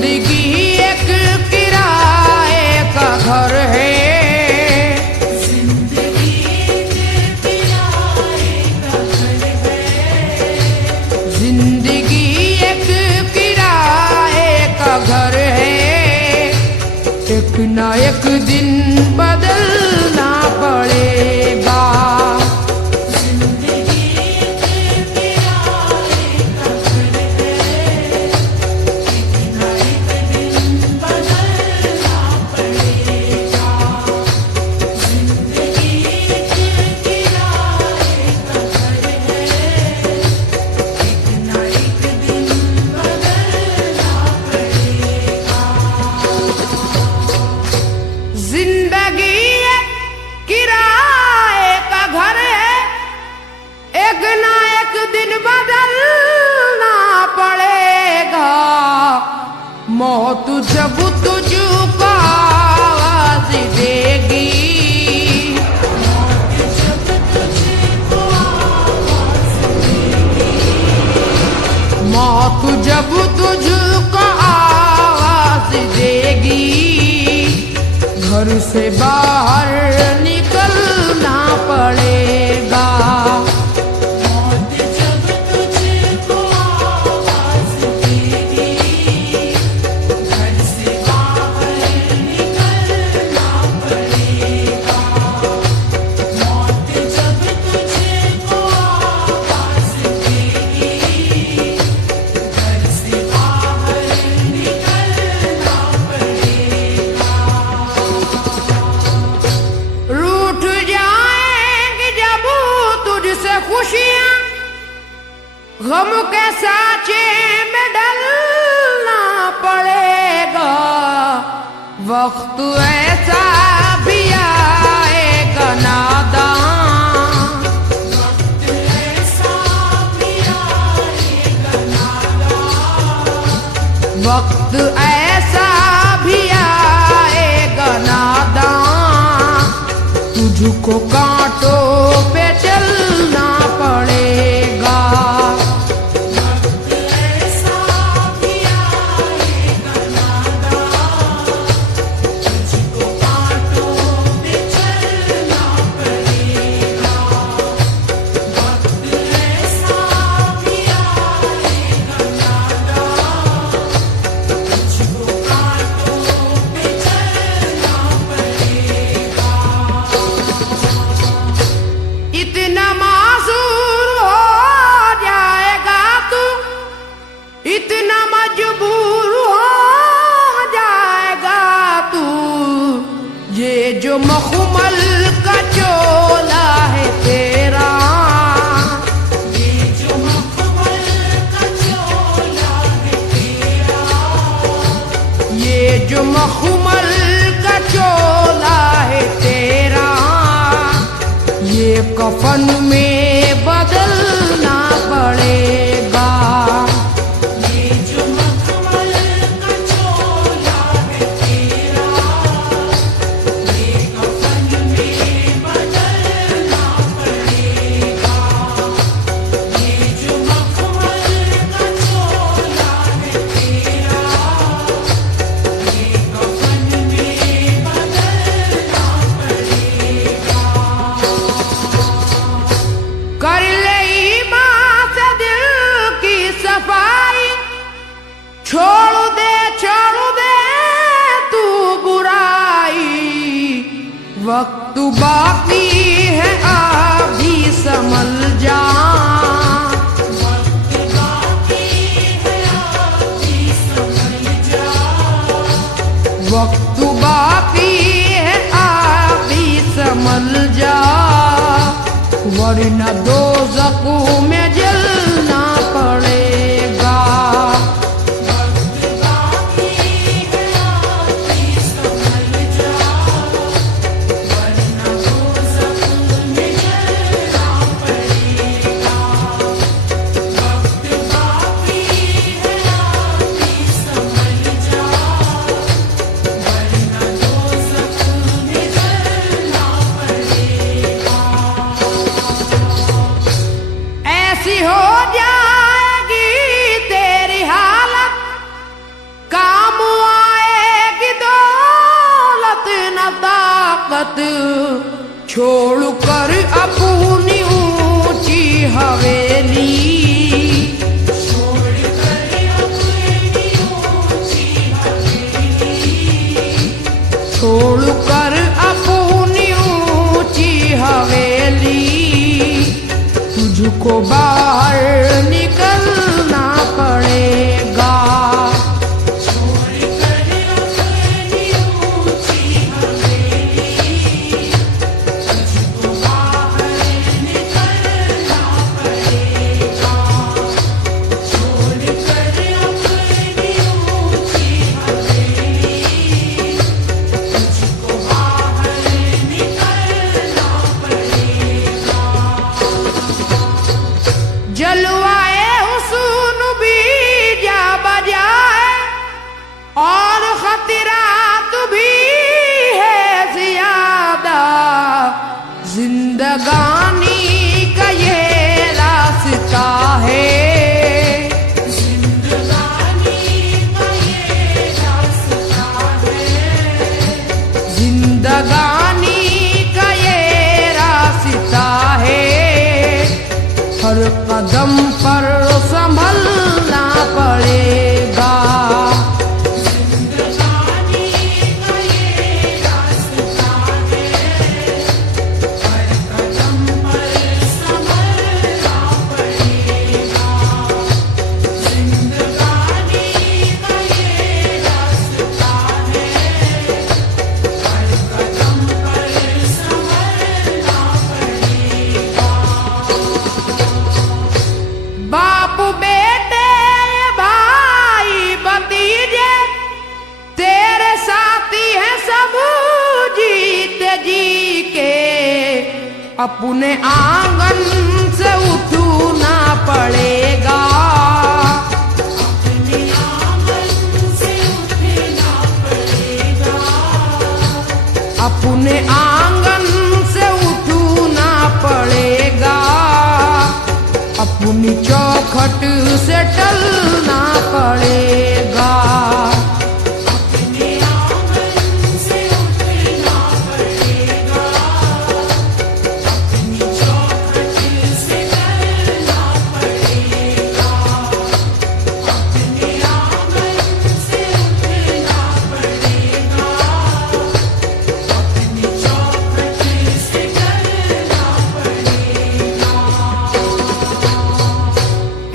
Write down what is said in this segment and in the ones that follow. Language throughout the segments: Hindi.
जिंदगी एक किराए का घर है, जिंदगी एक किराए का घर है, जिंदगी एक किराए का घर है। एक ना एक दिन बदलना पड़ेगा, जिंदगी एक किराए का घर है, एक ना एक दिन बदलना पड़ेगा। जिंदगी एक किराए का घर है, एक ना एक दिन बदलना पड़ेगा। जिंदगी एक किराए का घर है, एक ना एक दिन बदलना पड़ेगा। मौत जब तुझको आवाज देगी, जब तुझको आवाज़ देगी, मौत जब तुझको आवाज देगी, घर से बाहर निकलना पड़ेगा। मौत जब तुझको आवाज़ देगी, घर से बाहर निकलना पड़ेगा। मौत जब तुझको आवाज़ देगी, घर से बाहर निकलना पड़ेगा। रूठ जाएंगी जब तुझसे खुशियां, गम के साचे में डलना पड़ेगा। वक्त ऐसा भी आएगा नादान, वक्त ऐसा भी आएगा नादान, वक्त ऐसा भी आएगा नादान। तुझको कांटों पे चलना पड़ेगा, वक्त ऐसा भी आएगा नादान। तुझको कांटों पे चलना पड़ेगा। वक्त ऐसा भी आएगा नादान। तुझको कांटों पे चलना पड़ेगा। इतना मासूर हो जाएगा तू, इतना मजबूर हो जाएगा तू। ये जो मखमल का चोला है तेरा, ये जो मखमल का चोला है तेरा, ये जो मखमल का चोला है तेरा, ये कफन में बदलना पड़ेगा। ये जो मखमल का चोला है तेरा, ये कफन में बदलना पड़ेगा। ये जो मखमल का चोला है तेरा, ये कफन में बदलना पड़ेगा। कर ले ईमान से दिल की सफाई, छोड़ दे तू बुराई। वक्त बाकी है अभी संभल जा, वक्त बाकी है अभी संभल जा, वक्त बाकी है अभी संभल जा। वरना दोज़ख में जलना पड़ेगा। वक्त बाकी है अभी संभल जा, वरना दोज़ख में जलना पड़ेगा। वक्त बाकी है अभी संभल जा, वरना दोज़ख में जलना पड़ेगा। ऐसी हो भारत छोड़कर अपनी ऊंची हवेली, छोड़कर अपनी ऊंची हवेली, तुझको बाहर निकलना पड़ेगा। जलवाए हुस्न भी जा बजाए और खतरात भी है ज्यादा, जिंदगानी का ये रास्ता है, जिंदगानी का ये रास्ता है। हर कदम पर संभलना पड़ेगा। बाप बेटे भाई भतीजे तेरे साथी हैं सब जीते जी के, अपने आंगन से उठना पड़ेगा, अपने आंगन से उठना पड़ेगा, अपने आंगन से उठना पड़ेगा, अपनी चौखट से टलना पड़ेगा। अपने आंगन से उठना पड़ेगा, अपनी चौखट से टलना पड़ेगा, अपने आंगन से उठना पड़ेगा, अपनी चौखट से टलना पड़ेगा।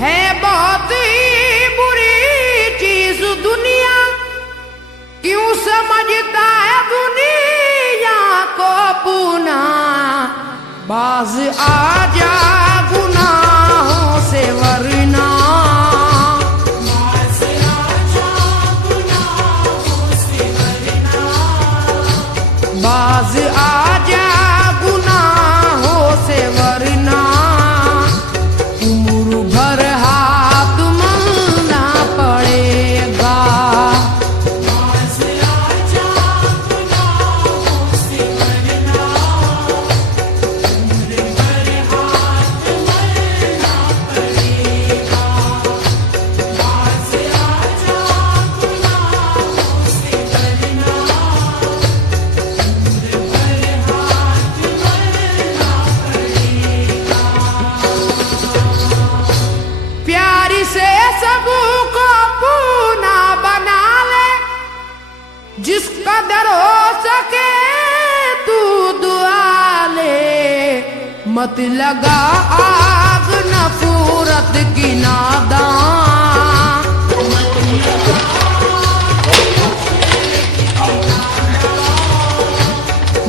है बहुत ही बुरी चीज दुनिया, क्यों समझता है दुनिया को अपना, बाज आजा गुनाहों से वरना, बाज आजा गुनाहों से वरना, बाज आजा गुनाहों से वरना, उम्र भर हाथ मलना पड़ेगा। बाज आजा गुनाहों से वरना, उम्र भर हाथ मलना पड़ेगा। बाज आजा गुनाहों से वरना, उम्र भर हाथ मलना पड़ेगा। प्यारी से सबको पूना बना ले, जिस कदर हो सके तू दुआ ले, मत लगा आग नफरत की नादान,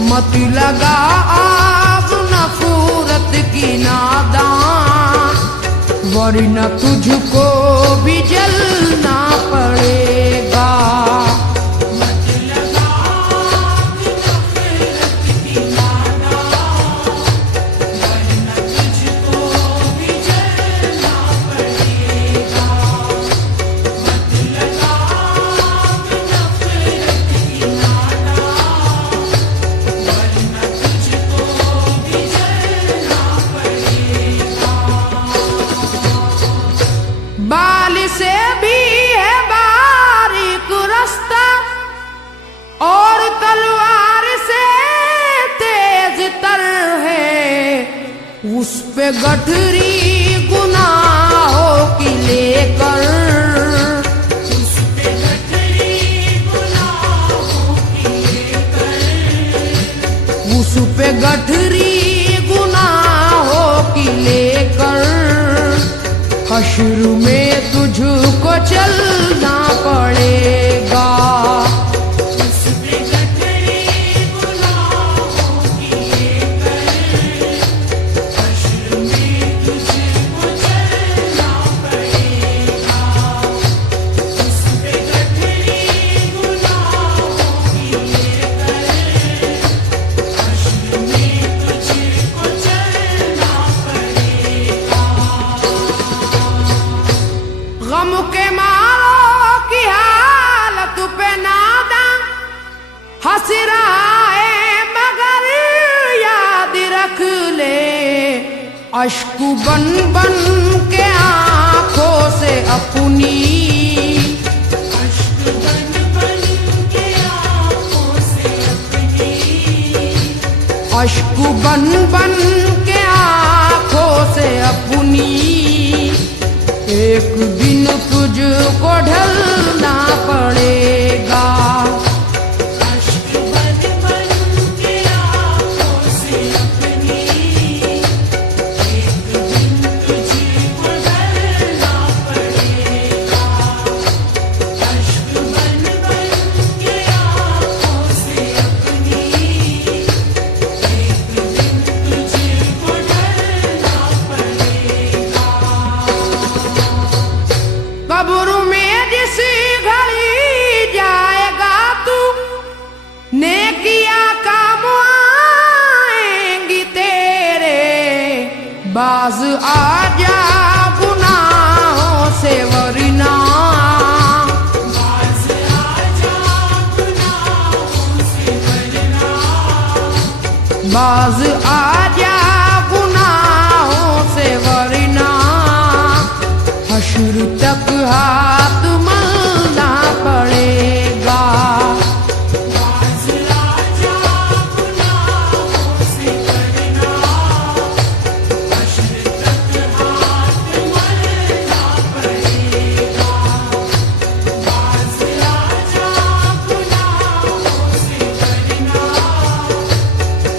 मत लगा आग नफरत की नादान, वरना तुझको भी जलना पड़ेगा। मत लगा आग नफरत की नादान, वरना तुझको भी जलना पड़ेगा। मत लगा आग नफरत की नादान, वरना तुझको भी जलना पड़ेगा। बाल से भी है बारी उस पे गठरी गुनाहों की लेकर, उस पे गठरी गुनाहों की लेकर, उस पे गठरी गुनाहों की लेकर, हश्र में तुझको चलना पड़ेगा। उस पे गठरी गुनाहों की लेकर, हश्र में तुझको चलना पड़ेगा। उस पे गठरी गुनाहों की लेकर, हश्र में तुझको चलना पड़ेगा। गम के मारों की हालत पे नादा हंस रहा है, मगर याद रख ले अश्कु बन बन के आंखों से अपनी, अश्क बन बन के आँखों से अपनी, अश्कु बन बन के आंखों से अपनी, एक दिन तुझको ढलना पड़ेगा। अश्क बन बन के आँखों से अपनी, एक दिन तुझको ढलना पड़ेगा। अश्क बन बन के आँखों से अपनी, एक दिन तुझको ढलना पड़ेगा। कब्र में जिस घड़ी जाएगा तू, नेकिया काम आएंगी तेरे, बाज आजा गुनाहों से वरना, बाज आजा गुनाहों से वरना, बाज आजा गुनाहों से वरना, हश्र तक हाथ मलना पड़ेगा। बाज आजा गुनाहों से वरना, हश्र तक हाथ मलना पड़ेगा। बाज आजा गुनाहों से वरना,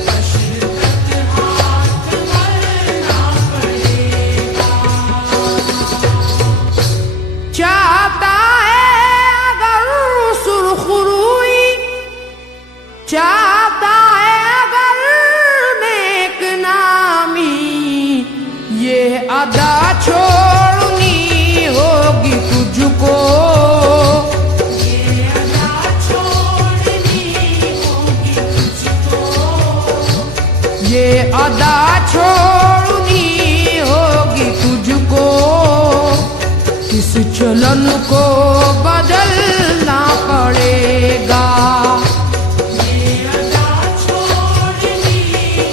हश्र तक हाथ मलना पड़ेगा। चाहता है अगर सुरखरुई, चाहता है अगर नेक नामी, ये अदा छोड़नी होगी तुझको, ये अदा छोड़नी होगी तुझको, ये अदा छोड़नी होगी तुझको, इस चलन को बदलना पड़ेगा। ये अदा छोड़नी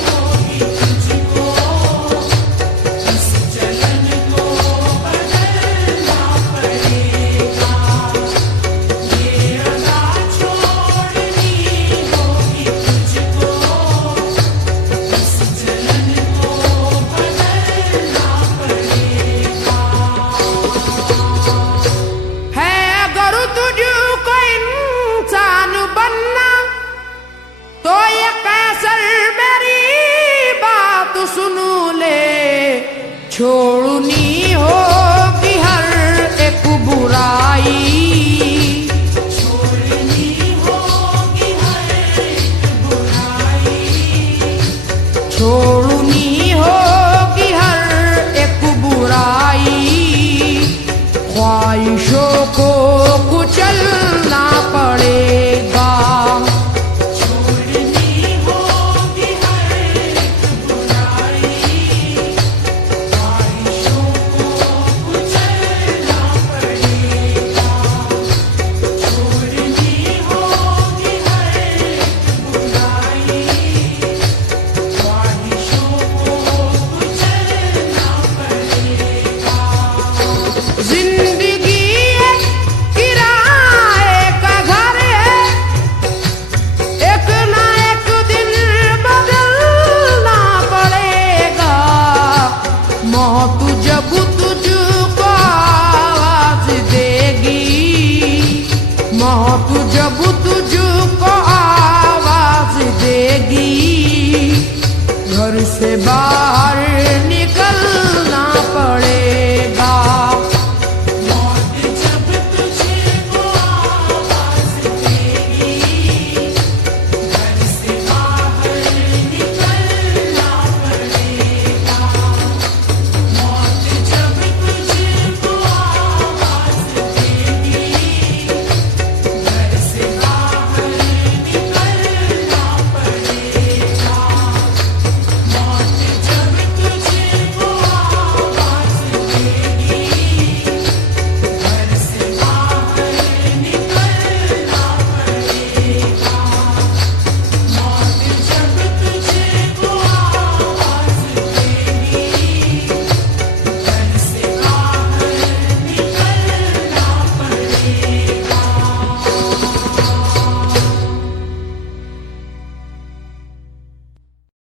होगी तुझको, इस चलन को बदलना पड़ेगा। ये अदा छोड़नी होगी तुझको, इस चलन को बदलना पड़ेगा। है अगर तू जब तुझको आवाज देगी घर से बाहर